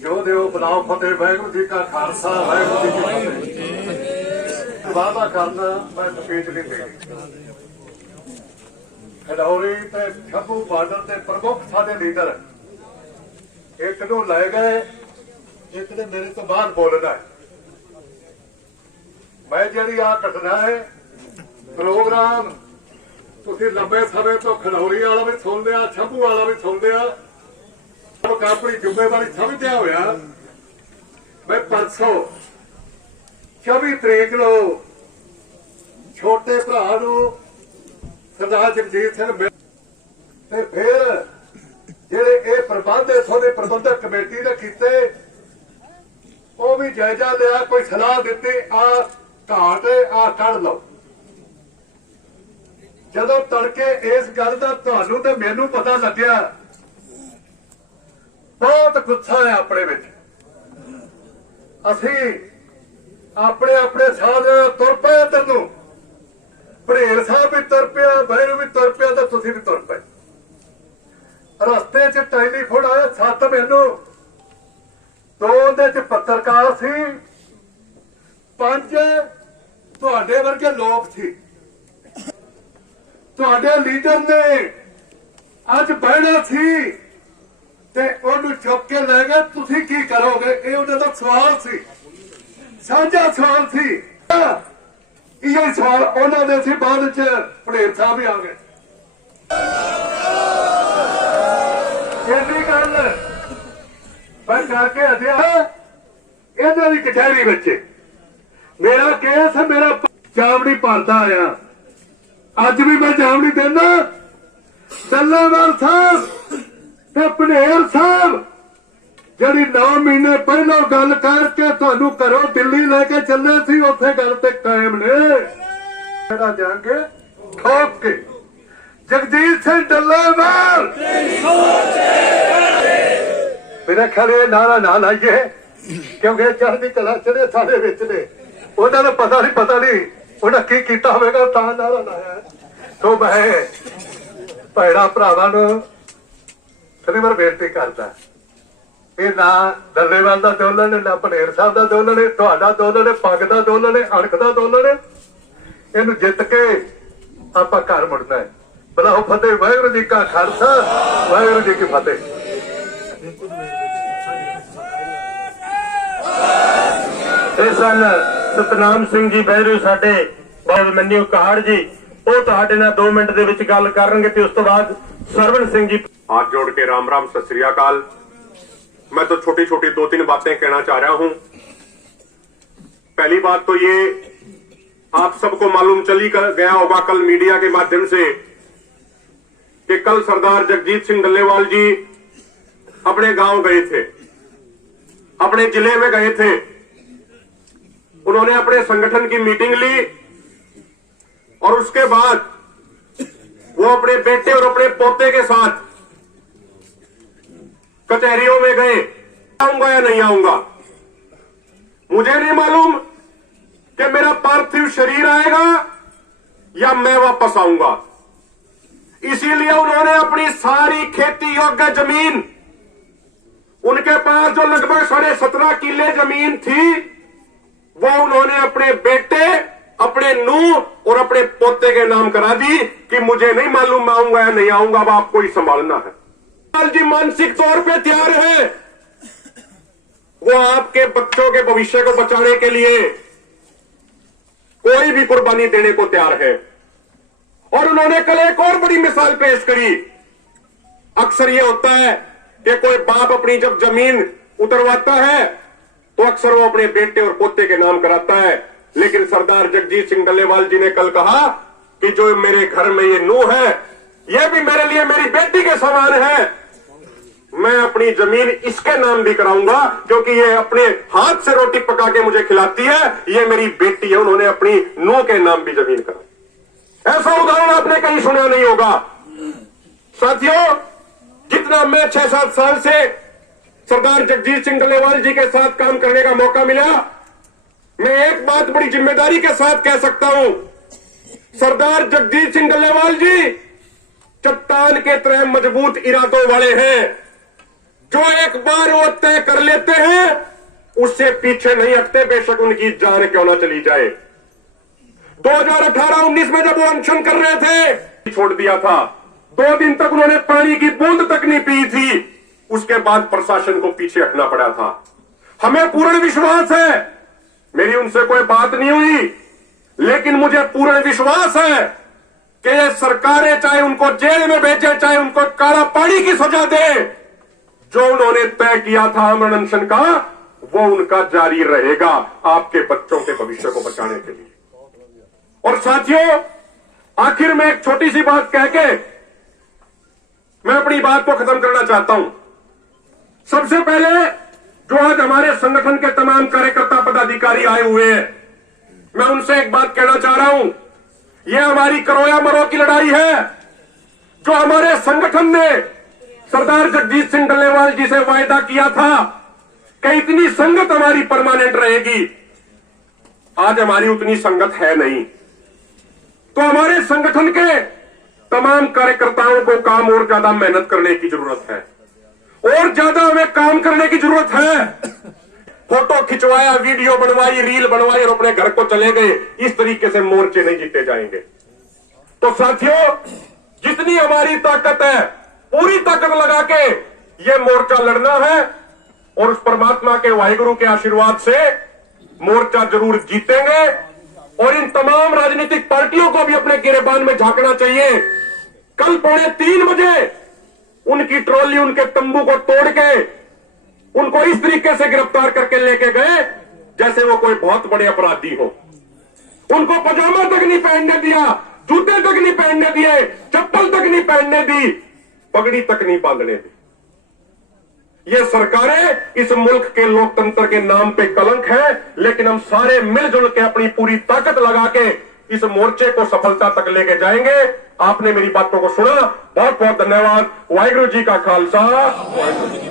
जो देव बुलाओ फतेह वाहिगुरू जी का खालसा वाहिगुरू जी की फतेह। वादा करना मैं स्पीच नहीं देनी। खडौरी ते छब्बू बार्डर के प्रमुख साडे लीडर एक नूं लै गए, एक ने मेरे तो बाद बोलना है। मैं जी आ घटना है प्रोग्राम तुसीं लंबे समय तो खडौरी वाला भी सुन लिया, छब्बू वाला भी सुन लिया, अपनी जिम्मेवारी समझदे होया मैं परसों 24 तरीक नूं छोटे भरा नूं सरदार जगजीत सिंह ते फिर ਜਿਹੜੇ ਇਹ ਪ੍ਰਬੰਧ ਇਥੋਂ ਦੇ ਪ੍ਰਬੰਧਕ ਕਮੇਟੀ ਨੇ ਕੀਤੇ ਉਹ ਵੀ ਜਾਇਜ਼ਾ ਲਿਆ, ਕੋਈ ਸਲਾਹ ਦਿੱਤੀ ਆ ਘਾਟ ਆ ਕੱਢ ਲਓ। ਜਦੋਂ ਤੜਕੇ ਇਸ ਗੱਲ ਦਾ ਤੁਹਾਨੂੰ ਤੇ ਮੈਨੂੰ ਪਤਾ ਲੱਗਿਆ बहुत गुस्सा है अपने विच। असी अपने अपने साथ तुर पे इधर नूं, भड़ेल साहब भी तुर पिया, बहनू भी तुर पिया तो तुसीं भी तुर पे। रस्ते च टैलीफोन आया 7 मैनू, 2 दे च पत्रकार सी, 5 तुहाडे वर्गे लोग सी। तुहाडे लीडर ने अज बहना सी ते ਉਹਨੂੰ ਚੁੱਕ ਕੇ ਲੈ ਗਏ। ਤੁਸੀਂ ਕੀ ਕਰੋਗੇ? ਇਹ ਉਹਨਾਂ ਦਾ ਸਵਾਲ ਸੀ, ਸਾਂਝਾ ਸਵਾਲ ਸੀ। ਇਹ ਸਵਾਲ ਉਹਨਾਂ ਦੇ ਸੀ। ਬਾਅਦ ਚ ਭੜੇਰ ਸਾਹਿਬ ਵੀ ਆ ਗਏ। ਇਹਦੀ ਗੱਲ ਮੈਂ ਕਰਕੇ ਹਟਿਆ ਇਹਨਾਂ ਦੀ ਕਚਹਿਰੀ ਵਿੱਚ। ਮੇਰਾ ਕੇਸ ਮੇਰਾ ਜਾਮਣੀ ਭਰਦਾ ਆਇਆ, ਅੱਜ ਵੀ ਮੈਂ ਜਾਮਣੀ ਦੇਣਾ। ਡੱਲੇਵਾਲ ਸਾਹਿਬ ਤੇ ਭੜੇਰ ਸਾਹਿਬ ਜਿਹੜੀ 9 ਮਹੀਨੇ ਪਹਿਲਾਂ ਗੱਲ ਕਰਕੇ ਤੁਹਾਨੂੰ ਘਰੋਂ ਦਿੱਲੀ ਲੈ ਕੇ ਚੱਲੇ ਸੀ, ਉੱਥੇ ਗੱਲ ਤੇ ਕਾਇਮ ਨੇ। ਜਿਹੜਾ ਜਾਣਗੇ ਠੋਕ ਕੇ ਜਗਜੀਤ ਸਿੰਘ ਡੱਲੇਵਾਲ ਮੇਰਾ ਖਿਆਲ ਇਹ ਨਾਰਾ ਨਾ ਲਾਈਏ, ਕਿਉਂਕਿ ਚੜ੍ਹਦੀ ਕਲਾ ਚੜੇ ਸਾਡੇ ਵਿੱਚ ਨੇ। ਉਹਨਾਂ ਨੂੰ ਪਤਾ ਨਹੀਂ ਉਹਨਾਂ ਕੀ ਕੀਤਾ ਹੋਵੇਗਾ ਤਾਂ ਨਾਰਾ ਲਾਇਆ। ਸੋ ਮੈਂ ਭੈੜਾ ਭਰਾਵਾਂ ਨੂੰ ਵਾਰ ਬੇਨਤੀ ਕਰਦਾ, ਇਹ ਨਾ ਡੱਲੇਵਾਲ ਦਾ ਦੋਲਣ ਹੈ, ਨਾ ਭੜੇਰ ਸਾਹਿਬ ਦਾ ਦੋਲਣ ਹੈ, ਤੁਹਾਡਾ ਦੋਲਣ ਹੈ, ਪੱਗ ਦਾ ਦੋਲਣ ਹੈ, ਅਣਖ ਦਾ ਦੋਲਣ ਹੈ। ਇਹਨੂੰ ਜਿੱਤ ਕੇ ਆਪਾਂ ਘਰ ਮੁੜਨਾ ਹੈ। ਬਲਾਓ ਫਤਿਹ ਵਾਹਿਗੁਰੂ ਜੀ ਕਾ ਖਾਲਸਾ ਵਾਹਿਗੁਰੂ ਜੀ ਕੀ ਫਤਿਹ। ਇਹ ਸਨ ਸਤਨਾਮ ਸਿੰਘ ਜੀ ਬਹਿਰੂ ਸਾਡੇ ਬਹੁਤ ਮੰਨਿਓ ਕਹਾੜ ਜੀ। ਉਹ ਤੁਹਾਡੇ ਨਾਲ 2 ਮਿੰਟ ਦੇ ਵਿੱਚ ਗੱਲ ਕਰਨਗੇ ਤੇ ਉਸ ਤੋਂ ਬਾਅਦ सरवण सिंह जी। हाथ जोड़ के राम राम सत श्री अकाल। मैं तो छोटी छोटी 2-3 बातें कहना चाह रहा हूं। पहली बात तो ये आप सबको मालूम चली गया होगा कल मीडिया के माध्यम से कि कल सरदार जगजीत सिंह डल्लेवाल जी अपने गांव गए थे, अपने जिले में गए थे। उन्होंने अपने संगठन की मीटिंग ली और उसके बाद वो अपने बेटे और अपने पोते के साथ कचहरियों में गए। आऊंगा या नहीं आऊंगा मुझे नहीं मालूम कि मेरा पार्थिव शरीर आएगा या मैं वापस आऊंगा। इसीलिए उन्होंने अपनी सारी खेती योग्य जमीन, उनके पास जो लगभग 17.5 किले जमीन थी, वो उन्होंने अपने बेटे, अपने नूह और अपने पोते के नाम करा दी कि मुझे नहीं मालूम मैं आऊंगा या नहीं आऊंगा, अब आपको ही संभालना है। जी मानसिक तौर पे तैयार है, वो आपके बच्चों के भविष्य को बचाने के लिए कोई भी कुर्बानी देने को तैयार है। और उन्होंने कल एक और बड़ी मिसाल पेश करी। अक्सर ये होता है कि कोई बाप अपनी जब जमीन उतरवाता है तो अक्सर वो अपने बेटे और पोते के नाम कराता है, लेकिन सरदार जगजीत सिंह डल्लेवाल जी ने कल कहा कि जो मेरे घर में ये नूह है, ये भी मेरे लिए मेरी बेटी के समान है। मैं अपनी जमीन इसके नाम भी कराऊंगा क्योंकि ये अपने हाथ से रोटी पका के मुझे खिलाती है, ये मेरी बेटी है। उन्होंने अपनी नूह के नाम भी जमीन कराई। ऐसा उदाहरण आपने कहीं सुना नहीं होगा। साथियों, जितना मैं 6-7 साल से सरदार जगजीत सिंह डल्लेवाल जी के साथ काम करने का मौका मिला, मैं एक बात बड़ी जिम्मेदारी के साथ कह सकता हूं, सरदार जगजीत सिंह डल्लेवाल जी चट्टान के तरह मजबूत इरादों वाले हैं, जो एक बार वो तय कर लेते हैं उससे पीछे नहीं हटते, बेशक उनकी जान क्यों ना चली जाए। 2018-19 में जब वो अनशन कर रहे थे, छोड़ दिया था, 2 दिन तक उन्होंने पानी की बूंद तक नहीं पी थी, उसके बाद प्रशासन को पीछे हटना पड़ा था। हमें पूर्ण विश्वास है, मेरी उनसे कोई बात नहीं हुई, लेकिन मुझे पूर्ण विश्वास है कि ये सरकारें चाहे उनको जेल में भेजे, चाहे उनको काला पानी की सजा दे, जो उन्होंने तय किया था अमरण अनशन का, वो उनका जारी रहेगा आपके बच्चों के भविष्य को बचाने के लिए। और साथियों, आखिर में एक छोटी सी बात कह के मैं अपनी बात को खत्म करना चाहता हूं। सबसे पहले जो आज हमारे संगठन के तमाम कार्यकर्ता पदाधिकारी आए हुए हैं, मैं उनसे एक बात कहना चाह रहा हूं, यह हमारी करो या मरो की लड़ाई है। जो हमारे संगठन ने सरदार जगजीत सिंह डल्लेवाल जी से वायदा किया था कि इतनी संगत हमारी परमानेंट रहेगी, आज हमारी उतनी संगत है नहीं। तो हमारे संगठन के तमाम कार्यकर्ताओं को काम और ज्यादा मेहनत करने की जरूरत है, और ज्यादा हमें काम करने की जरूरत है। फोटो खिंचवाया, वीडियो बनवाई, रील बनवाई और अपने घर को चले गए, इस तरीके से मोर्चे नहीं जीते जाएंगे। तो साथियों, जितनी हमारी ताकत है पूरी ताकत लगा के ये मोर्चा लड़ना है, और उस परमात्मा के वाहिगुरु के आशीर्वाद से मोर्चा जरूर जीतेंगे। और इन तमाम राजनीतिक पार्टियों को भी अपने गिरेबान में झांकना चाहिए। कल 2:45 बजे उनकी ट्रॉली उनके तंबू को तोड़ के उनको इस तरीके से गिरफ्तार करके लेके गए जैसे वो कोई बहुत बड़े अपराधी हो। उनको पजामा तक नहीं पहनने दिया, जूते तक नहीं पहनने दिए, चप्पल तक नहीं पहनने दी, पगड़ी तक नहीं बांधने दी। ये सरकारें इस मुल्क के लोकतंत्र के नाम पे कलंक है, लेकिन हम सारे मिलजुल के अपनी पूरी ताकत लगा के इस मोर्चे को सफलता तक लेके जाएंगे। आपने मेरी बातों को सुना, बहुत बहुत धन्यवाद। वाहिगुरु जी का खालसा, वाहिगुरु जी